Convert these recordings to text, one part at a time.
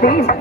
these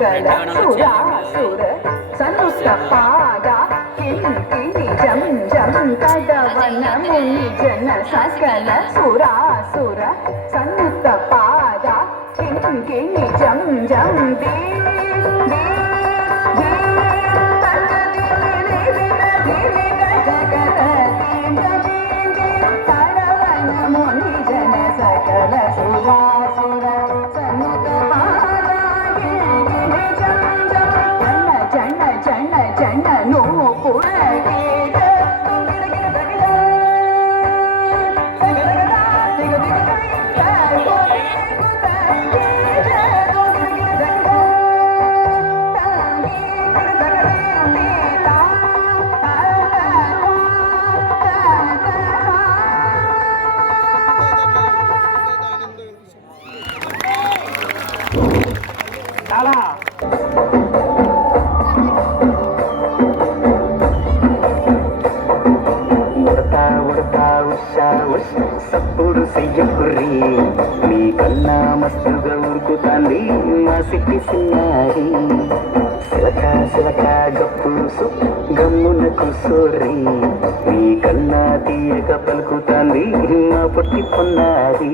சகல சுராசுர சனுஷ பாதா கிங்கிரி ஜம் ஜம் கடவன முனி ஜன சகல சுராசுர சனுஷ பாதா கிங்கிரி ஜம் ஜம் தேவி ఉషా ఉష్ సప్పుడు చెయ్యకుర్రి మీ కన్నా మస్తుగా ఉరుకుతాంది మా సిట్టి సిన్నారి శిలక శిలక గప్పుసు గమ్మున కుసోర్రి మీ కన్నా తీయక పలుకుతాంది మా పొట్టి పొన్నారి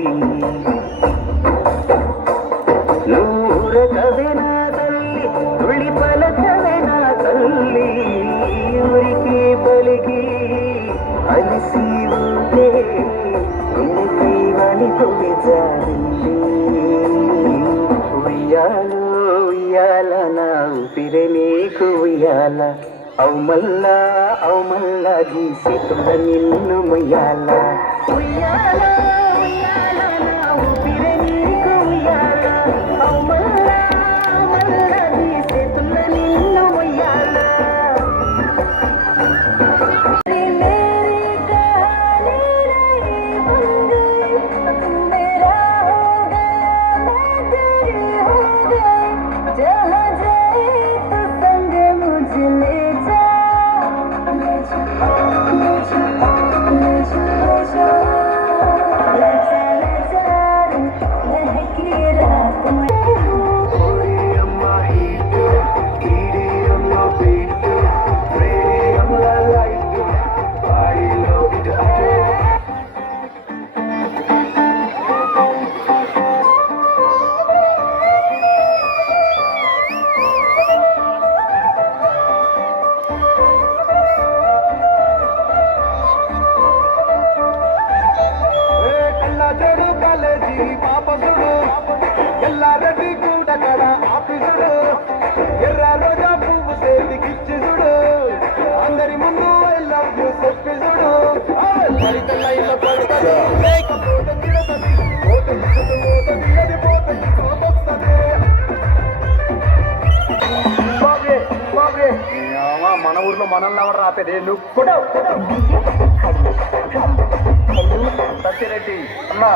వాలిపోయి జారింది ఉయ్యాలో ఉయ్యాల నా ఊపిరే నీకు ఉయ్యాల. అవు మల్లా అవు మల్లా గీసి తుడ నిన్ను ముయ్యాల. ఉయ్యాల మనల్ని ఎవరు రాపేది నువ్వు కూడా సత్యరెడ్డి అన్నా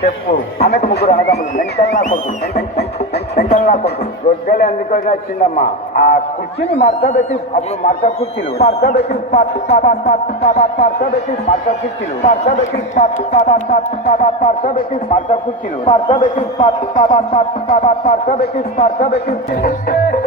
చెప్పు ఆమెకు ముగ్గురు అనగములు వెంకల్ నా కొడుకు వెంకల్ నా కొడుకు రొట్టెలు ఎందుకు వచ్చిందమ్మా ఆ కుర్చీని మడత పెట్టి అప్పుడు మడత కుర్చీలు మడత పెట్టి మడత కుర్చీలు మడత పెట్టి మడత కుర్చీలు మడత పెట్టి మడత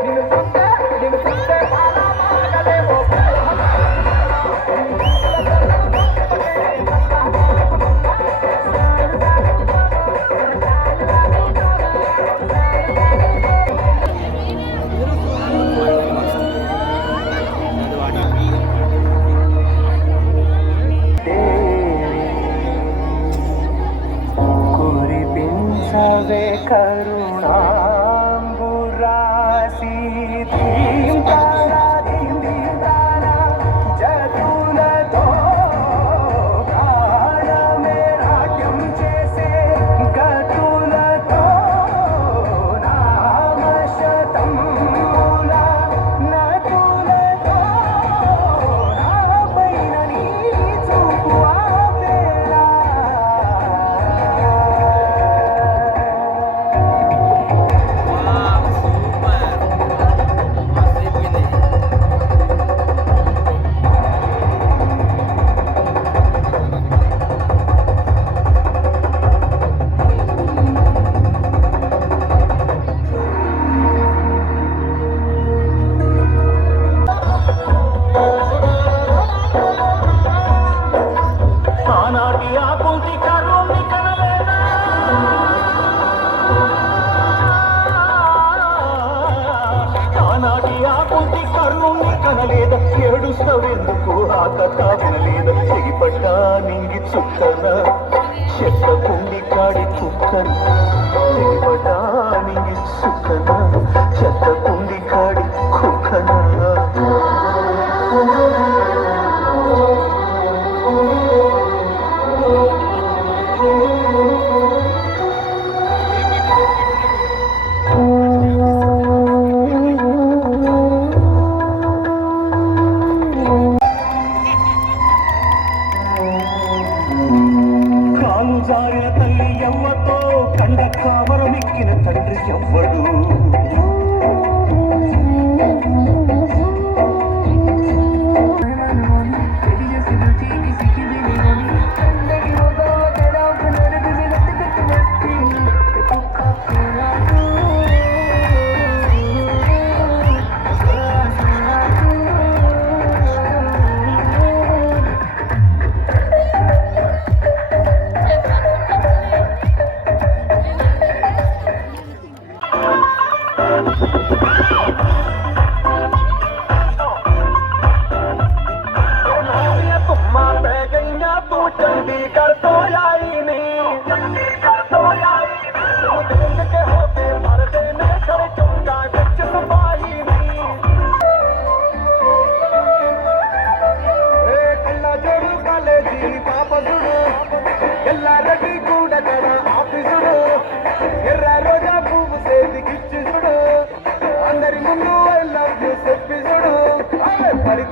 కుక్కని దిగిపడా సుఖనా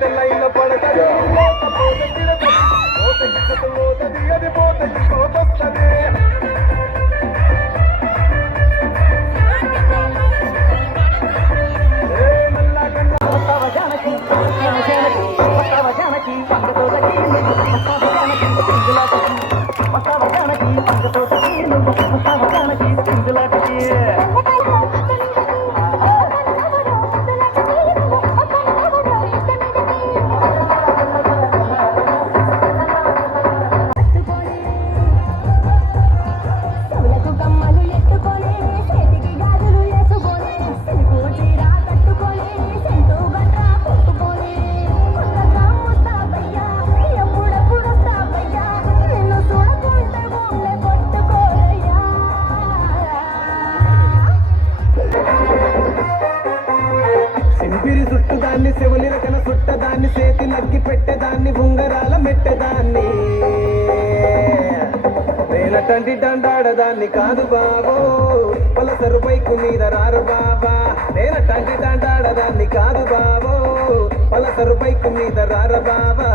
ಮಾಡ್ತಿಲ್ಲ దాన్ని శివుని రకన సుట్టదాన్ని చేతి నగ్గి పెట్టేదాన్ని ఉంగరాల మెట్టేదాన్ని. నేలటంటి దండాడదాన్ని కాదు బాబో పలసరు బైకు మీద రారు బాబా. నేలటంటి దండాడదాన్ని కాదు బాబో పలసరు బైకు మీద రారు బాబా.